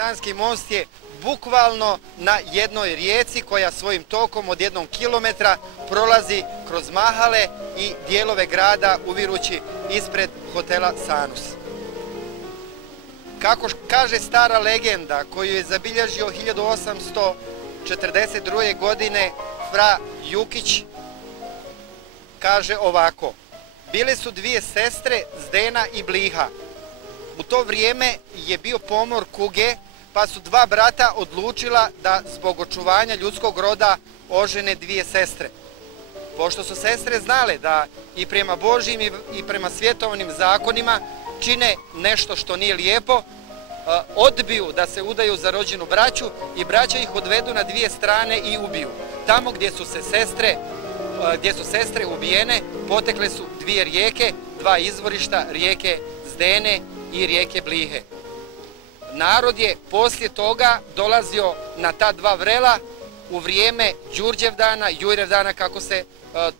Sanski most je bukvalno na jednoj rijeci koja svojim tokom od 1 kilometra prolazi kroz mahale i dijelove grada uvirući ispred hotela Sanus. Kako kaže stara legenda koju je zabilježio 1842. godine fra Jukić, kaže ovako: bile su dvije sestre, Zdena i Bliha. U to vrijeme je bio pomor kuge, pa su dva brata odlučila da zbog očuvanja ljudskog roda ožene dvije sestre. Pošto su sestre znale da i prema Božjim i prema svjetovnim zakonima čine nešto što nije lijepo, odbiju da se udaju za rođenu braću i braća ih odvedu na dvije strane i ubiju. Tamo gdje su sestre ubijene, potekle su dvije rijeke, dva izvorišta, rijeke Zdene i rijeke Blihe. Narod je poslije toga dolazio na ta dva vrela u vrijeme Đurđevdana, Jurevdana kako se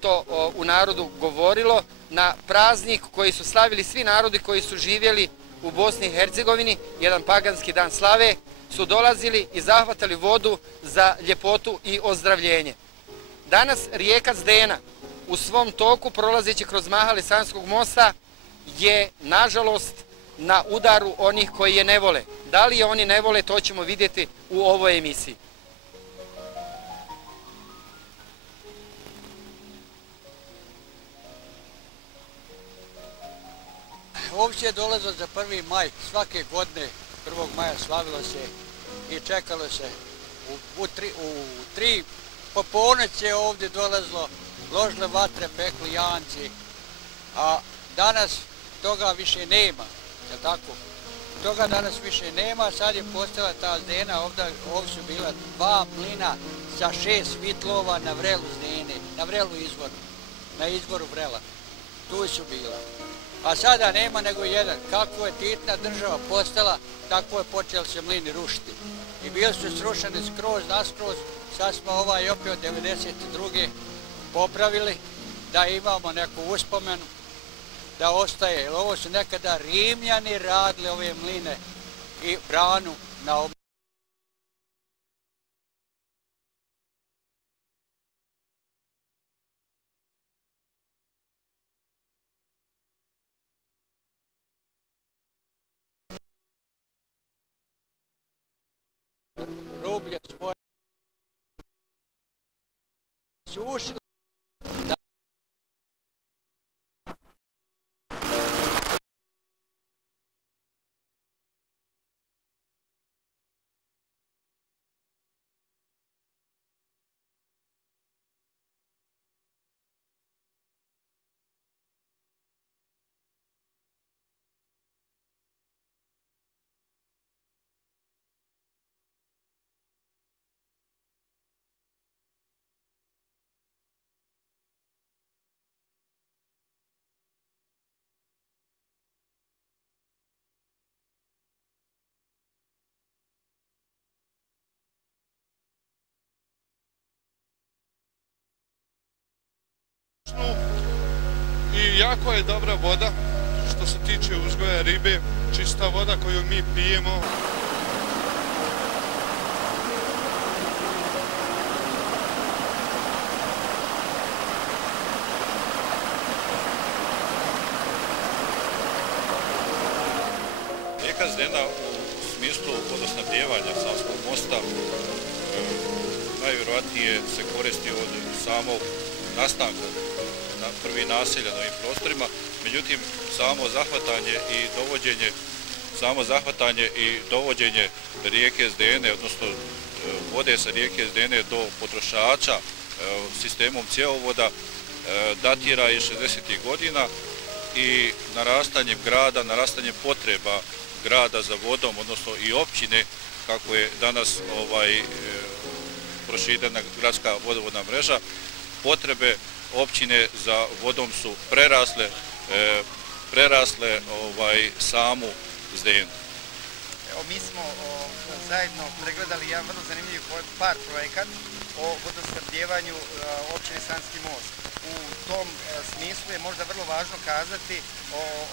to u narodu govorilo, na praznik koji su slavili svi narodi koji su živjeli u Bosni i Hercegovini, jedan paganski dan slave, su dolazili i zahvatali vodu za ljepotu i ozdravljenje. Danas rijeka Zdena u svom toku prolazeći kroz mahale Sanskog mosta je nažalost na udaru onih koji je ne vole. Da li je oni ne vole, to ćemo vidjeti u ovoj emisiji. Ovdje je dolazilo za 1. maj, svake godine 1. maja slavilo se i čekalo se. U 3 po ponoć je ovdje dolazilo, ložile vatre, pekli janci, a danas toga više nema, je tako? Toga danas više nema, sad je postala ta Zdena, ovdje su bila 2 mlina sa 6 vitlova na vrelu Zdene, na vrelu izvoru, na izvoru vrela, tu su bila. A sada nema nego jedan. Kako je Titna država postala, tako je počeli se mlini rušiti. I bili su srušeni skroz, naskroz, sad smo opet od 1992. popravili da imamo neku uspomenu, da ostaje. Jer ovo su nekada Rimljani radili ove mline i branu na ovom. Rublje svoje su ušli da i jako je dobra voda što se tiče uzgoja ribe, čista voda koju mi pijemo. Rijeka Zdena u smislu vodosnabdijevanja Savskog mosta najvjerojatnije se koristi od samog nastanka na prvi naselja na ovim prostorima, međutim samo zahvatanje i dovođenje rijeke Zdene, odnosno vode sa rijeke Zdene do potrošača sistemom cjevovoda datira iz 60. godina i narastanjem grada, narastanjem potreba grada za vodom, odnosno i općine, kako je danas proširena gradska vodovodna mreža, potrebe općine za vodom su prerasle samu Zdenu. Evo, mi smo zajedno pregledali jedan vrlo zanimljiv par projekat o vodosnabdijevanju općine Sanski most. u tom smislu je možda vrlo važno kazati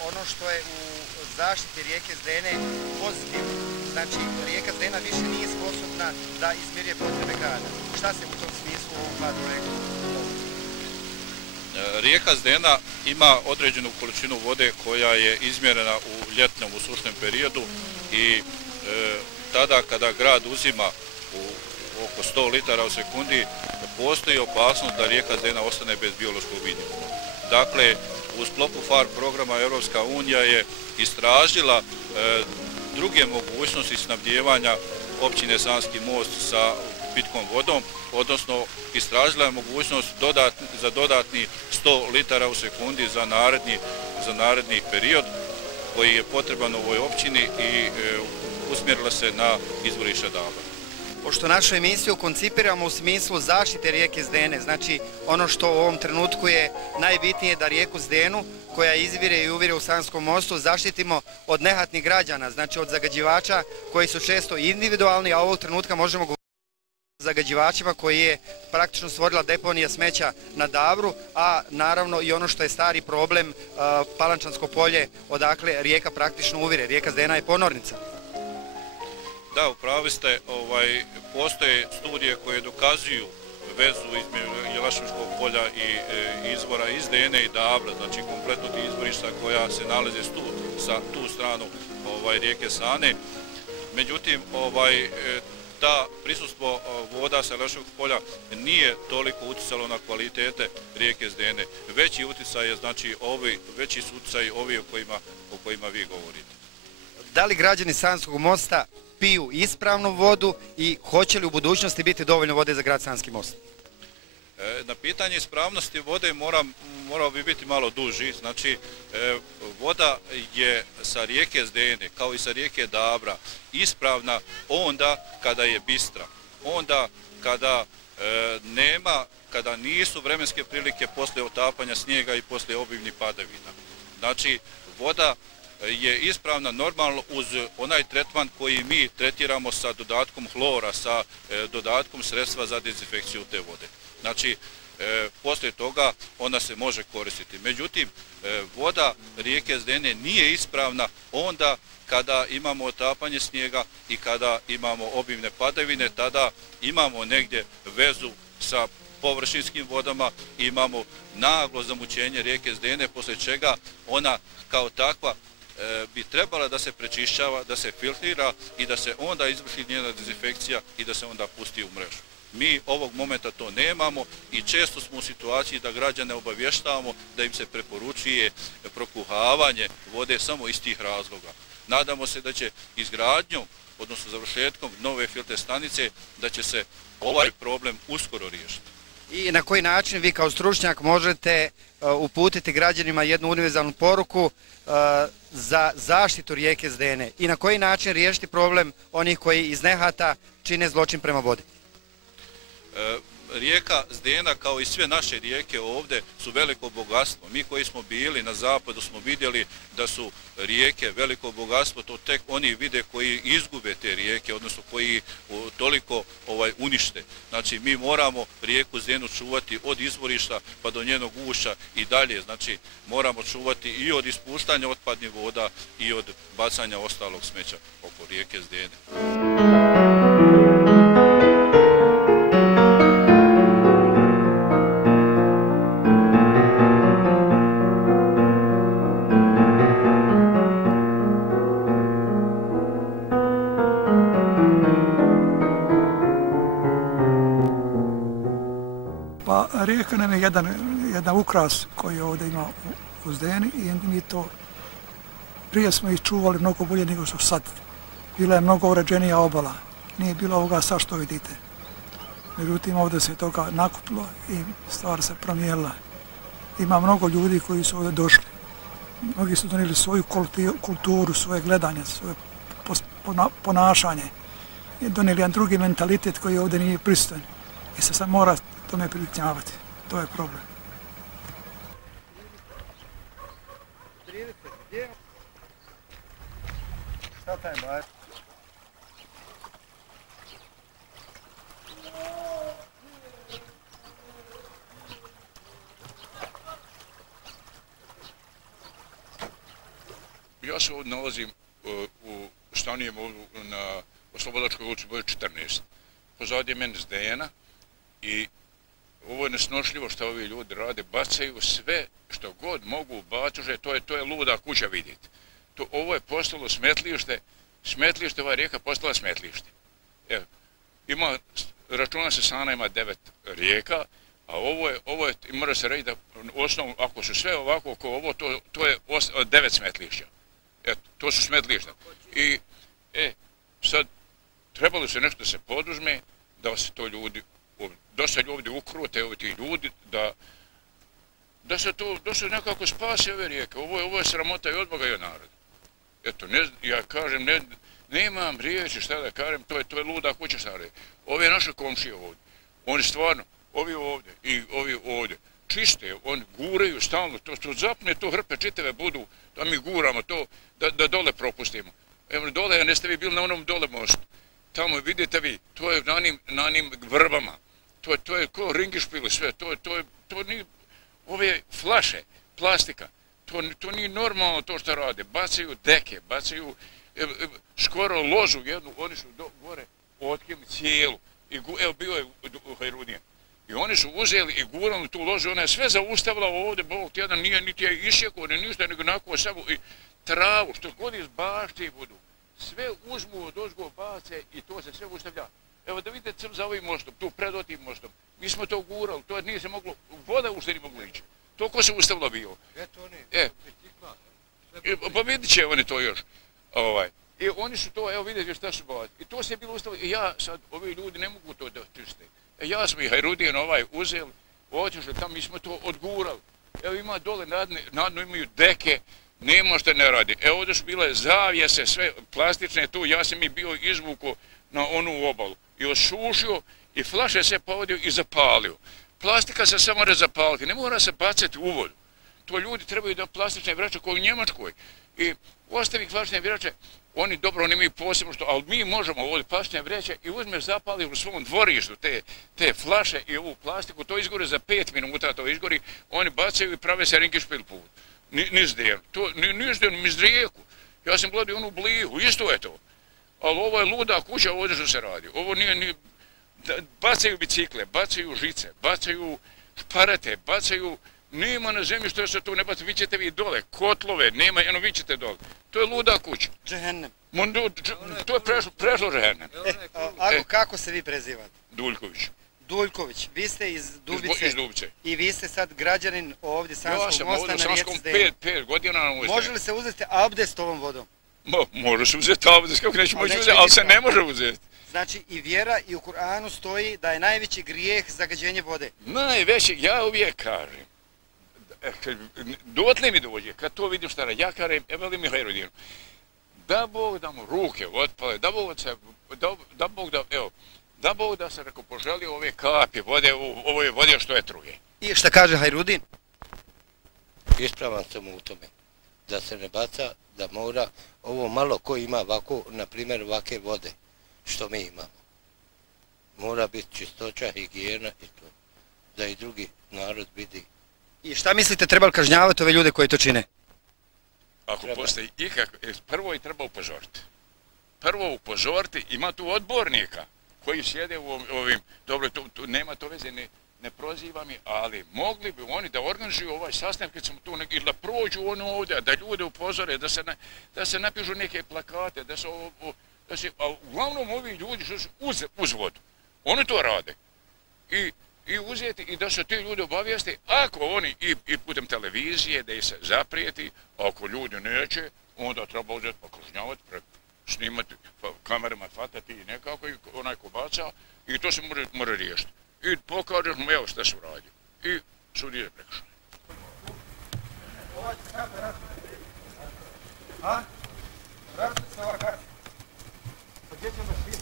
ono što je u zaštiti rijeke Zdene pozitivno. Znači, rijeka Zdena više nije sposobna da izmiruje potrebe grada. Šta se u tom smislu u ovom PHAD projektu donosi? Rijeka Zdena ima određenu količinu vode koja je izmjerena u ljetnom, u sušnom periodu i tada kada grad uzima oko 100 litara u sekundi, postoji opasnost da rijeka Zdena ostane bez biološkog minimuma. Dakle, u sklopu PHARE programa Europska unija je istražila druge mogućnosti snabdijevanja općine Sanski Most sa pitkom vodom, odnosno istražila je mogućnost za dodatni 100 litara u sekundi za naredni period koji je potreban u ovoj općini i usmjerila se na izvorište Dabra. Pošto našu emisiju koncipiramo u smislu zaštite rijeke Zdene, znači ono što u ovom trenutku je najbitnije da rijeku Zdenu, koja izvire i uvire u Sanskom mostu, zaštitimo od nehatnih građana, znači od zagađivača koji su često individualni, a ovog trenutka možemo govoriti o zagađivačima koji je praktično stvorila deponija smeća na Dabru, a naravno i ono što je stari problem, Palančansko polje, odakle rijeka praktično uvire. Rijeka Zdena je ponornica. Da, upravi ste, postoje studije koje dokazuju vezu između Jelašničkog polja i izvora iz Zdene i Dabra, znači kompletno ti izvorišta koja se nalaze sa tu stranu rijeke Sane. Međutim, ta prisustvo voda sa Jelašničkog polja nije toliko uticalo na kvalitete rijeke Zdene. Veći uticaj je, znači, veći su uticaji ovi o kojima vi govorite. Da li građani Sanskog mosta piju ispravnu vodu i hoće li u budućnosti biti dovoljno vode za grad Sanski most? Na pitanje ispravnosti vode morao bi biti malo duži. Znači, voda je sa rijeke Zdene, kao i sa rijeke Dabra, ispravna onda kada je bistra. Onda kada nisu vremenske prilike poslije otapanja snijega i poslije obilnih padavina. Znači, voda je ispravna normalno uz onaj tretman koji mi tretiramo sa dodatkom hlora, sa dodatkom sredstva za dezinfekciju te vode. Znači, poslije toga ona se može koristiti. Međutim, voda rijeke Zdene nije ispravna onda kada imamo otapanje snijega i kada imamo obilne padavine, tada imamo negdje vezu sa površinskim vodama, imamo naglo zamućenje rijeke Zdene, poslije čega ona kao takva bi trebala da se prečišćava, da se filtrira i da se onda izvrši njena dezinfekcija i da se onda pusti u mrežu. Mi ovog momenta to nemamo i često smo u situaciji da građane obavještavamo da im se preporučuje prokuhavanje vode samo iz tih razloga. Nadamo se da će izgradnjom, odnosno završetkom nove filter stanice, da će se ovaj problem uskoro riješiti. I na koji način vi kao stručnjak možete uputiti građanima jednu univerzalnu poruku za zaštitu rijeke Zdene i na koji način riješiti problem onih koji iz nehata čine zločin prema vodi? Rijeka Zdena, kao i sve naše rijeke ovdje, su veliko bogatstvo. Mi koji smo bili na zapadu smo vidjeli da su rijeke veliko bogatstvo, to tek oni vide koji izgube te rijeke, odnosno koji toliko unište. Znači, mi moramo rijeku Zdenu čuvati od izvorišta pa do njenog ušća i dalje. Znači, moramo čuvati i od ispuštanja otpadnih voda i od bacanja ostalog smeća oko rijeke Zdene. Rijeka nam je jedan ukras koji ovdje ima u Zdeni i mi to, prije smo ih čuvali mnogo bolje nego što sad. Bila je mnogo uređenija obala, nije bilo ovoga sad što vidite. Međutim, ovdje se toga nakupilo i stvar se promijenila. Ima mnogo ljudi koji su ovdje došli. Mnogi su donijeli svoju kulturu, svoje gledanje, svoje ponašanje. I donijeli jedan drugi mentalitet koji ovdje nije prisutan. I se sad mora tome priliknjavati. To je problem. Šta taj bar? Ja se ovdje nalazim stanujem ovdje na Slobodačkoj ulici broj 14. Pozadnje mene Zdena i ovo je nesnošljivo što ovi ljudi rade, bacaju sve što god mogu baciti, to je luda kuća vidjeti. Ovo je postalo smetlište, ova rijeka postala smetlište. Evo, računa se Sana ima 9 rijeka, a ovo je, mora se reći da osnovno, ako su sve ovako oko ovo, to je 9 smetlišća. Eto, to su smetlišta. I, sad, trebalo se nešto da se poduzme, da se to ljudi, da se ljudi ukrute, ovi ti ljudi, da se nekako spase ove rijeke. Ovo je sramota i od Boga i od naroda. Eto, ja kažem, nemam riječi šta da kažem, to je luda kuća stare. Ove naše komšije ovdje, oni stvarno, ovi ovdje i ovi ovdje, čiste, oni guraju stalno, to zapne, to hrpe čitave budu, da mi guramo to, da dole propustimo. Evo dole, ne ste vi bili na onom dole mostu. Tamo vidite vi, to je na onim vrbama. To je ko ringišpili sve, to nije, ove flaše, plastika, to nije normalno to što rade. Bacaju deke, bacaju skoro ložu jednu, oni su gore otkili cijelu. Evo bio je u Hajrudije. I oni su uzeli i gurali tu ložu, ona je sve zaustavila ovdje, Bog tjedan nije niti je išjekao, ni ništa, nego nakon samo i travu, što god iz bašti budu. Sve uzmu od ozgo bace i to se sve ustavlja. Evo da vidite za ovim mostom, tu pred otim mostom. Mi smo to gurali, to nije se moglo, voda ušte nije moglo ići. Toliko se ustavilo bilo. Pa vidit će oni to još. I oni su to, evo vidite šta su bavati. I to se je bilo ustavilo. I ja sad, ovi ljudi ne mogu to da čiste. Ja sam i Hajrudijen uzeli, otišli tamo, mi smo to odgurali. Evo ima dole nadno imaju deke, nema što ne radi. Evo ovdje su bile zavjese, sve plastične tu, ja sam i bio izvuko na onu obalu. I osušio i flaše se povodio i zapalio. Plastika se samo mora zapaliti, ne mora se bacati u vodu. To ljudi trebaju da plastične vreće koje u Njemačkoj. I ostavi plastične vreće, oni dobro nemaju posebno što, ali mi možemo ovdje plastične vreće i uzmeš zapali u svom dvorištu te flaše i ovu plastiku, to izgori za 5 minuta, to izgori, oni bacaju i prave se ringišpil put. Niz rijeku. Ja sam gledao onu Blihu, isto je to. Ali ovo je luda kuća, ovdje što se radi. Ovo nije bacaju bicikle, bacaju žice, bacaju šparete, bacaju, nema na zemlji što se tu ne baci, vi ćete vi dole, kotlove, nema, vi ćete dole. To je luda kuća. Džehennem. To je prešlo Džehennem. Kako se vi prezivate? Duljković. Duljković, vi ste iz Dubice. Iz Dubice. I vi ste sad građanin ovdje Sanskog mosta na rijeci Zdeni. Ja sam ovdje 5 godina na ovoj. Može li se uzeti abdest ovom vodom? Može se uzeti abdest, kako neće moći uzeti, ali se ne može uzeti. Znači i vjera i u Kur'anu stoji da je najveći grijeh zagađenje vode. Najveći, ja uvijek kažem, dotle mi dođe, kad to vidim šta radi, ja kažem, evo li mi Hajrudinu, da Bog da mu ruke otpale, da Bog da se reko poželi ove kapi vode, ovoj vode što je truje. I šta kaže Hajrudin? Ispravan sam u tome, da se ne baca, da mora ovo malo ko ima ovako, na primjer ovake vode, što mi imamo. Mora biti čistoća, higijena i to, da i drugi narod vidi. I šta mislite, treba li kažnjavati ove ljude koji to čine? Ako postoji ikako, prvo i treba upozoriti. Prvo upozoriti, ima tu odbornika koji sjede u ovim, dobro, nema to veze, ne prozivam je, ali mogli bi oni da organizuju ovaj sastanak kad smo tu ili da prođu ono ovdje, da ljude upozore, da se napišu neke plakate, a uglavnom ovi ljudi što su uz vodu, oni to rade. I uzeti i da se ti ljudi obavijeste, ako oni i putem televizije da ih se zaprijeti, ako ljudi neće, onda treba uzeti pa kažnjavati, snimati, kamerama fatati i nekako i onaj ko baca i to se mora riješiti. I pokažeš mu evo šta su radio. I sud ide prekršaj. A? Vratite se ova karta. Pa gdje ćemo svi?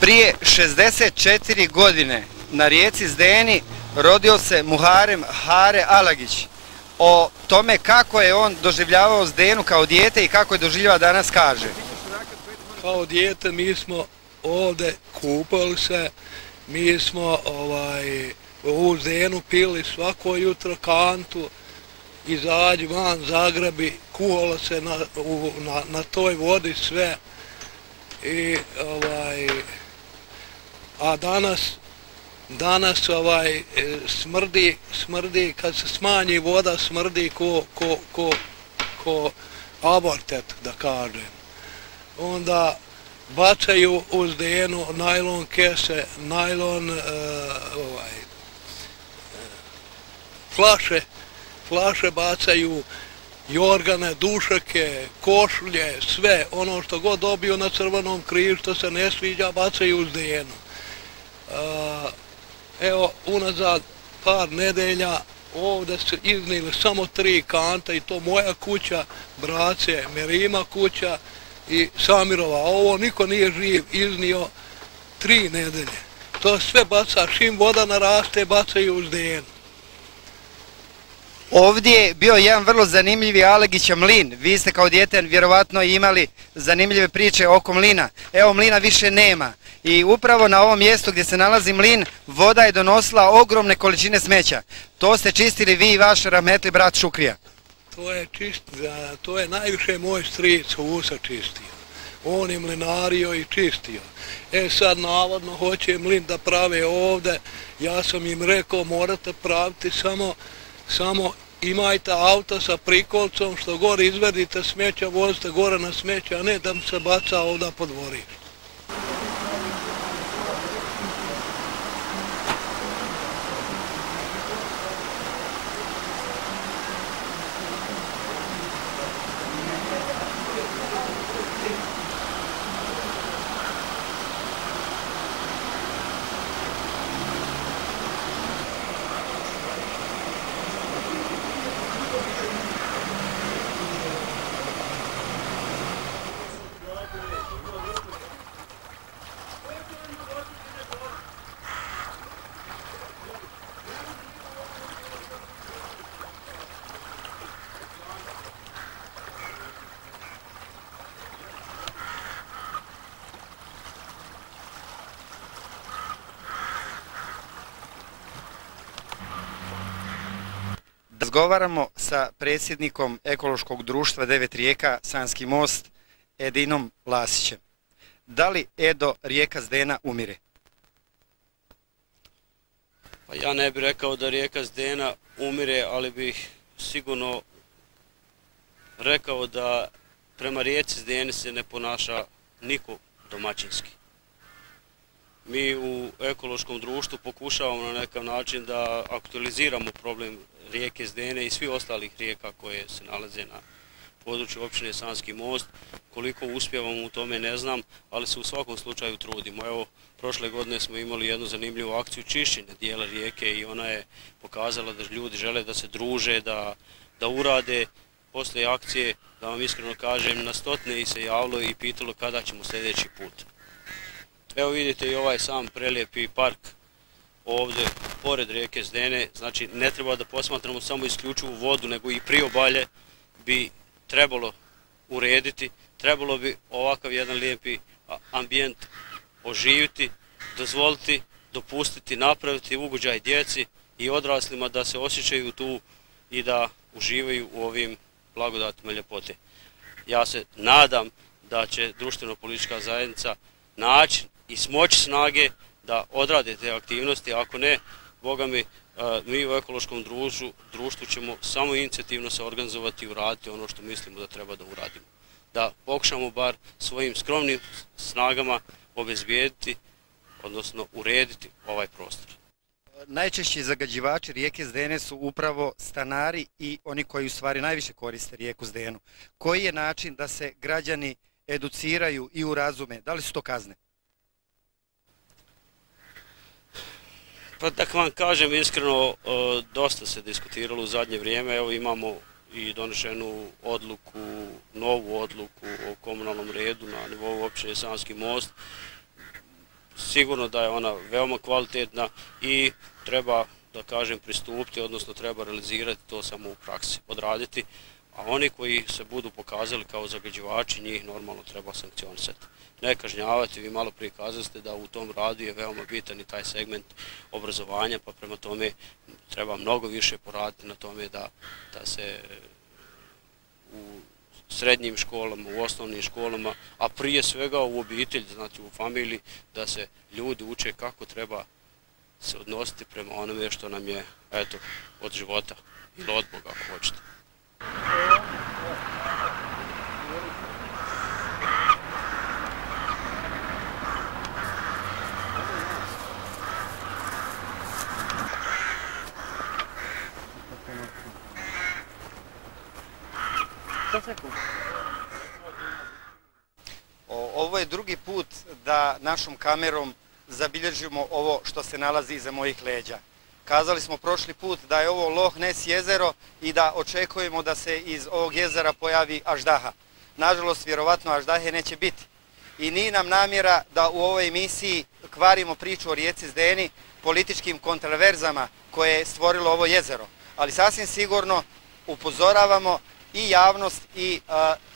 Prije 64 godine na rijeci Zdeni rodio se Muharem Hare Alagić. O tome kako je on doživljavao Zdenu kao dijete i kako je doživljava danas kaže. Kao dijete mi smo ovdje kupali se, mi smo u Zdenu pili svako jutro kantu, izađi van Zagrebi, kuhalo se na toj vodi sve. A danas smrdi, kad se smanji voda, smrdi ko abortet, da kažem. Onda bacaju u Zdenu najlon kese, najlon flaše bacaju, jorgane, dušake, košulje, sve, ono što god dobiju na Crvenom križu, što se ne sviđa, bacaju u Zdenu. Evo, unazad par nedelja ovdje su iznili samo 3 kanta i to moja kuća, brace Merima kuća i Samirova. Ovo niko nije živ iznio 3 nedelje. To sve baca, čim voda naraste, bacaju u Zdenu. Ovdje je bio jedan vrlo zanimljivi Alegića mlin. Vi ste kao dijete vjerovatno imali zanimljive priče oko mlina. Evo, mlina više nema. I upravo na ovom mjestu gdje se nalazi mlin, voda je donosila ogromne količine smeća. To ste čistili vi i vaš rahmetli brat Šukrija. To je najviše moj stric Husa čistio. On je mlinario i čistio. Sad navodno hoće mlin da prave ovdje. Ja sam im rekao, morate praviti samo imajte auto sa prikolcom, što gore izvedite smeća, vozite gore na smeća, a ne da se baca ovdje po dvorištu. Razgovaramo sa predsjednikom ekološkog društva 9 rijeka Sanski most Edinom Lasićem. Da li, Edo, rijeka Zdena umire? Pa ja ne bih rekao da rijeka Zdena umire, ali bih sigurno rekao da prema rijeci Zdeni se ne ponaša niko domaćinski. Mi u ekološkom društvu pokušavamo na nekav način da aktualiziramo problem rijeke Zdene i svi ostalih rijeka koje se nalaze na području općine Sanski most. Koliko uspjevamo u tome ne znam, ali se u svakom slučaju trudimo. Evo, prošle godine smo imali jednu zanimljivu akciju čišćenja dijela rijeke i ona je pokazala da ljudi žele da se druže, da urade. Poslije akcije, da vam iskreno kažem, na stotine se javilo i pitalo kada ćemo sljedeći put. Evo vidite i ovaj sam prelijepi park ovdje pored rijeke Zdene, znači ne treba da posmatramo samo isključivu vodu, nego i priobalje bi trebalo urediti, trebalo bi ovakav jedan lijepi ambijent oživiti, dozvoliti, dopustiti, napraviti ugođaj djeci i odraslima da se osjećaju tu i da uživaju u ovim blagodatima ljepote. Ja se nadam da će društveno-politička zajednica naći i smoći snage da odrade te aktivnosti, ako ne, Boga mi, mi u ekološkom društvu ćemo samo inicijativno se organizovati i uraditi ono što mislimo da treba da uradimo. Da pokušamo bar svojim skromnim snagama obezbijediti, odnosno urediti ovaj prostor. Najčešći zagađivači rijeke Zdene su upravo stanari i oni koji u stvari najviše koriste rijeku Zdenu. Koji je način da se građani educiraju i urazume? Da li su to kazne? Pa da vam kažem iskreno, dosta se diskutiralo u zadnje vrijeme. Evo imamo i donešenu odluku, novu odluku o komunalnom redu na nivou općine Sanski Most. Sigurno da je ona veoma kvalitetna i treba, da kažem, pristupiti, odnosno treba realizirati to samo u praksi, odraditi, a oni koji se budu pokazali kao zagađivači, njih normalno treba sankcionisati. Ne kažnjavati, vi malo prije kazali ste da u tom radu je veoma bitan i taj segment obrazovanja, pa prema tome treba mnogo više poraditi na tome da se u srednjim školama, u osnovnim školama, a prije svega u obitelji, znači u familiji, da se ljudi uče kako treba se odnositi prema onome što nam je, eto, od života ili od Boga, ako hoćete. Ovo je drugi put da našom kamerom zabilježimo ovo što se nalazi iza mojih leđa. Kazali smo prošli put da je ovo Loch Ness jezero i da očekujemo da se iz ovog jezera pojavi aždaha. Nažalost, vjerovatno aždahe neće biti. I nije nam namjera da u ovoj emisiji kvarimo priču o rijeci Zdeni političkim kontraverzama koje je stvorilo ovo jezero. Ali sasvim sigurno upozoravamo i javnost i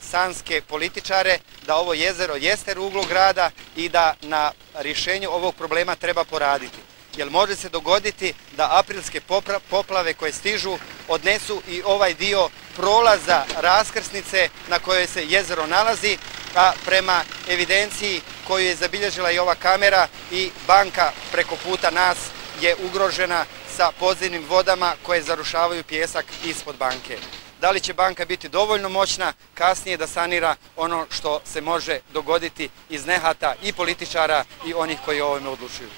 sanske političare da ovo jezero jeste ruglo grada i da na rješenju ovog problema treba poraditi. Jer može se dogoditi da aprilske poplave koje stižu odnesu i ovaj dio prolaza raskrsnice na kojoj se jezero nalazi, a prema evidenciji koju je zabilježila i ova kamera i banka preko puta nas je ugrožena sa podzemnim vodama koje zarušavaju pijesak ispod banke. Da li će banka biti dovoljno moćna kasnije da sanira ono što se može dogoditi iz nehata i političara i onih koji o ovome odlučuju?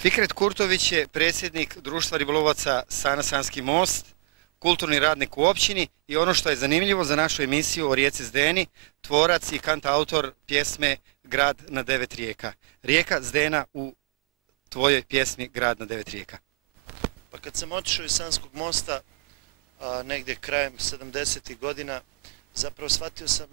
Fikret Kurtović je predsjednik Društva ribolovaca Sana Sanski Most, kulturni radnik u općini i ono što je zanimljivo za našu emisiju o rijeci Zdeni, tvorac i kantautor pjesme Grad na 9 rijeka. Rijeka Zdena u tvojoj pjesmi Grad na 9 rijeka. Pa kad sam otišao iz Sanskog Mosta negdje krajem 70. godina, zapravo shvatio sam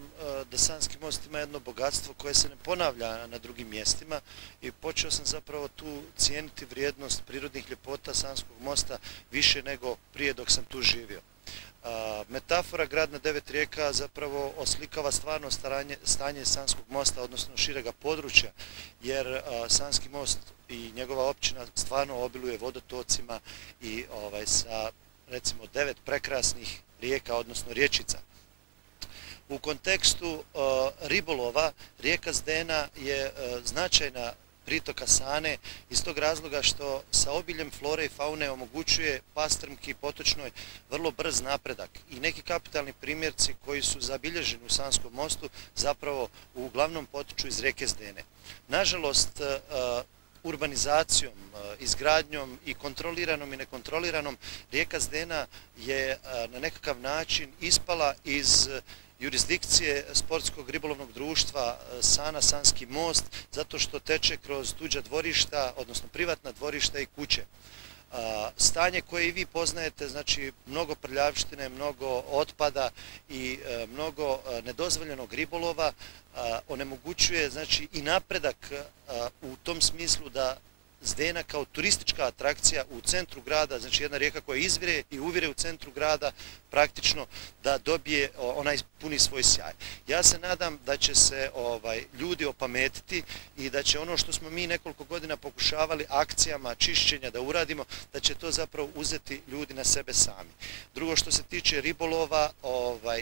da Sanski Most ima jedno bogatstvo koje se ne ponavlja na drugim mjestima i počeo sam zapravo tu cijeniti vrijednost prirodnih ljepota Sanskog Mosta više nego prije dok sam tu živio. Metafora Grad na 9 rijeka zapravo oslikava stvarno stanje Sanskog Mosta, odnosno širega područja, jer Sanski Most i njegova općina stvarno obiluje vodotocima i sa recimo 9 prekrasnih rijeka, odnosno rječica. U kontekstu ribolova rijeka Zdena je značajna pritoka Sane iz tog razloga što sa obiljem flore i faune omogućuje pastrmki potočnoj vrlo brz napredak i neki kapitalni primjerci koji su zabilježeni u Sanskom Mostu zapravo uglavnom potiču iz rijeke Zdene. Nažalost, urbanizacijom, izgradnjom i kontroliranom i nekontroliranom rijeka Zdena je na nekakav način ispala iz jurisdikcije sportskog ribolovnog društva Sana, Sanski most, zato što teče kroz tuđa dvorišta, odnosno privatna dvorišta i kuće. Stanje koje i vi poznajete, znači mnogo prljavštine, mnogo otpada i mnogo nedozvoljenog ribolova onemogućuje znači i napredak u tom smislu da Zdena kao turistička atrakcija u centru grada, znači jedna rijeka koja izvire i uvire u centru grada, praktično da dobije onaj puni svoj sjaj. Ja se nadam da će se ljudi opametiti i da će ono što smo mi nekoliko godina pokušavali akcijama čišćenja da uradimo, da će to zapravo uzeti ljudi na sebe sami. Drugo, što se tiče ribolova,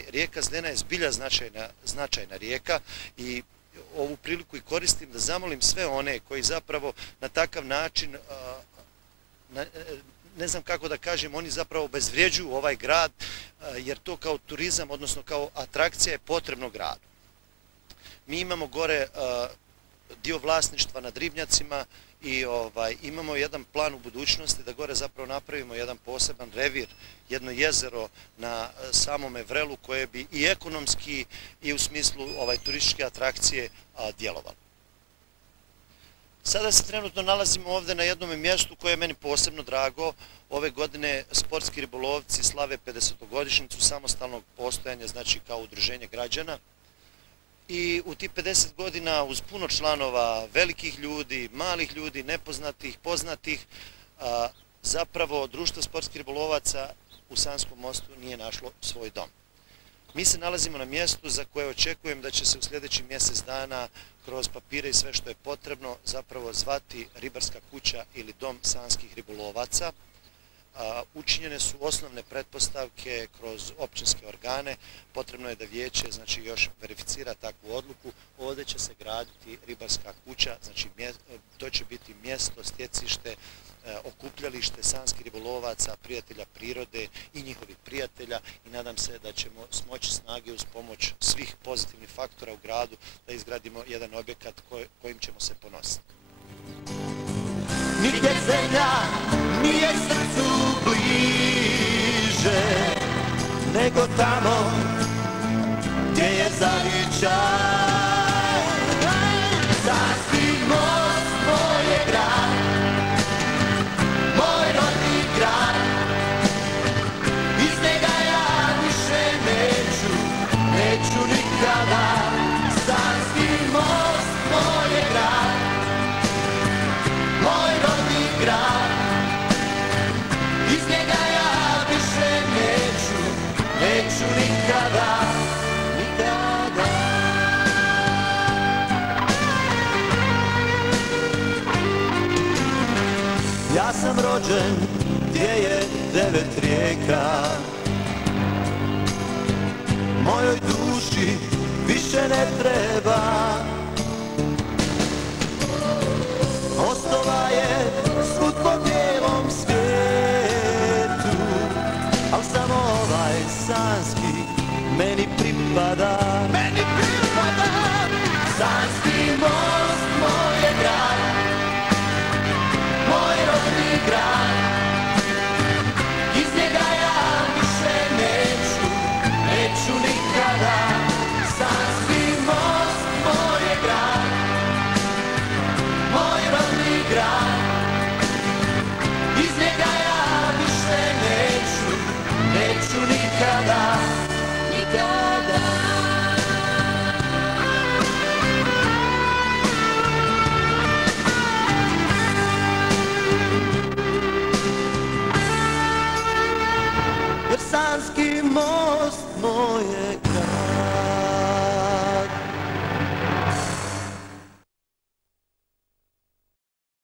rijeka Zdena je zbilja značajna rijeka i ovu priliku i koristim da zamolim sve one koji zapravo na takav način, ne znam kako da kažem, oni zapravo obezvrijeđuju ovaj grad, jer to kao turizam, odnosno kao atrakcija je potrebno gradu. Mi imamo gore dio vlasništva nad ribnjacima i imamo jedan plan u budućnosti da gore zapravo napravimo jedan poseban revir, jedno jezero na samome Vrelu koje bi i ekonomski i u smislu turističke atrakcije djelovalo. Sada se trenutno nalazimo ovdje na jednom mjestu koje je meni posebno drago. Ove godine sportski ribolovci slave 50-godišnjicu samostalnog postojanja, znači kao udruženje građana. I u tih 50 godina uz puno članova, velikih ljudi, malih ljudi, nepoznatih, poznatih, zapravo društvo sportskih ribolovaca u Sanskom mostu nije našlo svoj dom. Mi se nalazimo na mjestu za koje očekujem da će se u sljedećih mjesec dana kroz papire i sve što je potrebno zapravo zvati ribarska kuća ili dom sanskih ribolovaca. Učinjene su osnovne pretpostavke kroz općinske organe. Potrebno je da vijeće znači, još verificira takvu odluku. Ovdje će se graditi ribarska kuća, znači to će biti mjesto, stjecište, okupljalište sanskih ribolovaca, prijatelja prirode i njihovih prijatelja i nadam se da ćemo smoći snage uz pomoć svih pozitivnih faktora u gradu da izgradimo jedan objekat kojim ćemo se ponositi. Nigdje zemlja nije srcu bliže nego tamo gdje je zavičaj. Sanski most, moj je grad, moj rodni grad. Iz njega ja više neću nikada. Sanski most, moj je grad, moj rodni grad. Iz njega ja više neću nikada, nikada. Ja sam rođen gdje je 9 rijeka, mojoj duši više ne treba. Mostova je svud po bijelom svijetu, al samo ovaj sanski meni pripada. Meni pripada. Sanski most, moj je grad, moj rodni grad. Iz njega ja više neću nikada. Sanski most, moj je grad, moj rodni grad. Iz njega ja više neću nikada, nikada. Jer sanski most moj je grad.